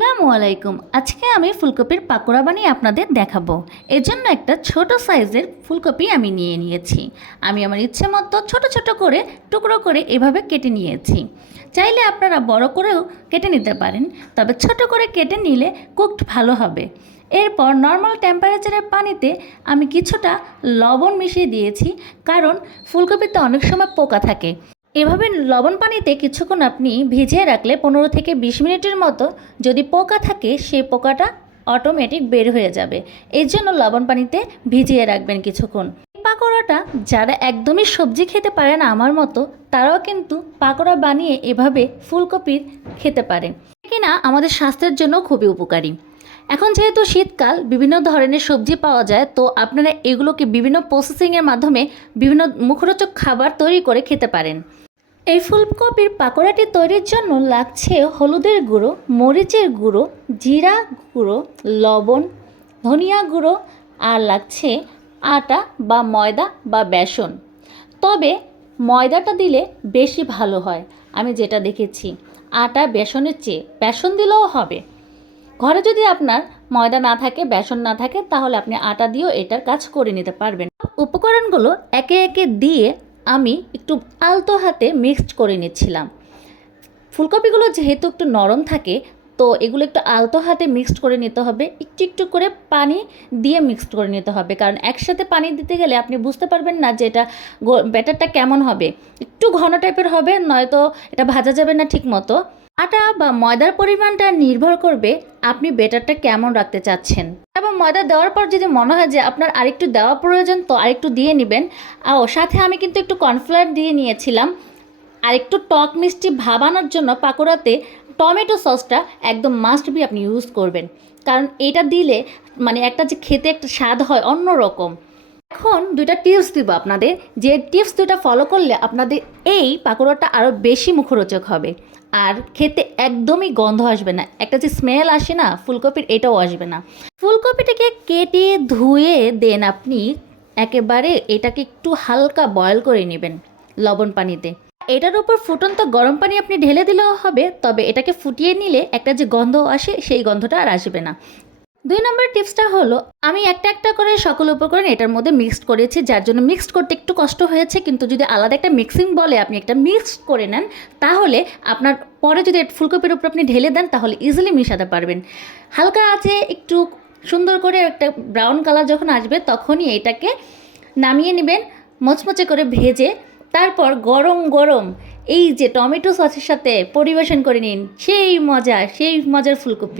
আসসালামু আলাইকুম। আজকে আমি ফুলকপির পাকোড়া বানিয়ে আপনাদের দেখাবো। এর জন্য একটা ছোট সাইজের ফুলকপি আমি নিয়ে নিয়েছি। আমি আমার ইচ্ছে মতো ছোট ছোট করে টুকরো করে এভাবে কেটে নিয়েছি। চাইলে আপনারা বড় করেও কেটে নিতে পারেন, তবে ছোট করে কেটে নিলে কুকড ভালো হবে। এরপর নর্মাল টেম্পারেচারের পানিতে আমি কিছুটা লবণ মিশিয়ে দিয়েছি, কারণ ফুলকপিতে অনেক সময় পোকা থাকে। এভাবে লবণ পানিতে কিছুক্ষণ আপনি ভিজিয়ে রাখলে 15 থেকে 20 মিনিটের মতো যদি পোকা থাকে সেই পোকাটা অটোমেটিক বের হয়ে যাবে। এর জন্য লবণ পানিতে ভিজিয়ে রাখবেন কিছুক্ষণ। পাকোড়াটা যারা একদমই সবজি খেতে পারে না আমার মতো, তারাও কিন্তু পাকোড়া বানিয়ে এভাবে ফুলকপির খেতে পারেন, কিনা আমাদের স্বাস্থ্যের জন্য খুবই উপকারী। এখন যেহেতু শীতকাল, বিভিন্ন ধরনের সবজি পাওয়া যায়, তো আপনারা এগুলোকে বিভিন্ন প্রসেসিংয়ের মাধ্যমে বিভিন্ন মুখরোচক খাবার তৈরি করে খেতে পারেন। এই ফুলকপির পাকোড়াটি তৈরির জন্য লাগছে হলুদের গুঁড়ো, মরিচের গুঁড়ো, জিরা গুঁড়ো, লবণ, ধনিয়া গুঁড়ো, আর লাগছে আটা বা ময়দা বা বেসন। তবে ময়দাটা দিলে বেশি ভালো হয়, আমি যেটা দেখেছি। আটা বেসনের চেয়ে বেসন দিলেও হবে। ঘরে যদি আপনার ময়দা না থাকে, বেসন না থাকে, তাহলে আপনি আটা দিয়েও এটার কাজ করে নিতে পারবেন। উপকরণগুলো একে একে দিয়ে আমি একটু আলতো হাতে মিক্সড করে নিচ্ছিলাম। ফুলকপিগুলো যেহেতু একটু নরম থাকে, তো এগুলো একটু আলতো হাতে মিক্সড করে নিতে হবে। একটু একটু করে পানি দিয়ে মিক্সড করে নিতে হবে, কারণ একসাথে পানি দিতে গেলে আপনি বুঝতে পারবেন না যে এটা ব্যাটারটা কেমন হবে। একটু ঘন টাইপের হবে, নয়তো এটা ভাজা যাবে না ঠিক মতো। আটা বা ময়দার পরিমাণটা নির্ভর করবে আপনি ব্যাটারটা কেমন রাখতে চাচ্ছেন। এবং ময়দা দেওয়ার পর যদি মনে হয় যে আপনার আরেকটু দেওয়া প্রয়োজন, তো আরেকটু দিয়ে নেবেন। আর সাথে আমি কিন্তু একটু কর্নফ্লাওয়ার দিয়ে নিয়েছিলাম। আর একটু টক মিষ্টি ভাব আনার জন্য পাকোড়াতে টমেটো সসটা একদম মাস্ট বি আপনি ইউজ করবেন, কারণ এটা দিলে মানে একটা যে খেতে একটা স্বাদ হয় অন্য রকম। এখন দুইটা টিপস দিব আপনাদের, যে টিপস দুটা ফলো করলে আপনাদের এই পাকোড়াটা আরও বেশি মুখরোচক হবে, আর খেতে একদমই গন্ধ আসবে না। একটা যে স্মেল আসে না ফুলকপির, এটাও আসবে না। ফুলকপিটাকে কেটে ধুয়ে দেন আপনি একেবারে এটাকে একটু হালকা বয়েল করে নেবেন লবণ পানিতে। এটার উপর ফুটন্ত গরম পানি আপনি ঢেলে দিলেও হবে, তবে এটাকে ফুটিয়ে নিলে একটা যে গন্ধ আসে সেই গন্ধটা আর আসবে না। 2 নম্বর টিপসটা হলো, আমি একটা একটা করে সকল উপকরণ এটার মধ্যে মিক্সড করেছি, যার জন্য মিক্সড করতে একটু কষ্ট হয়েছে। কিন্তু যদি আলাদা একটা মিক্সিং বলে আপনি একটা মিক্সড করে নেন, তাহলে আপনার পরে যদি ফুলকপির উপর আপনি ঢেলে দেন, তাহলে ইজিলি মিশাতে পারবেন। হালকা আছে একটু সুন্দর করে একটা ব্রাউন কালার যখন আসবে, তখনই এটাকে নামিয়ে নেবেন মচমচে করে ভেজে। তারপর গরম গরম এই যে টমেটো সসের সাথে পরিবেশন করে নিন, সেই মজা, সেই মজার ফুলকপি।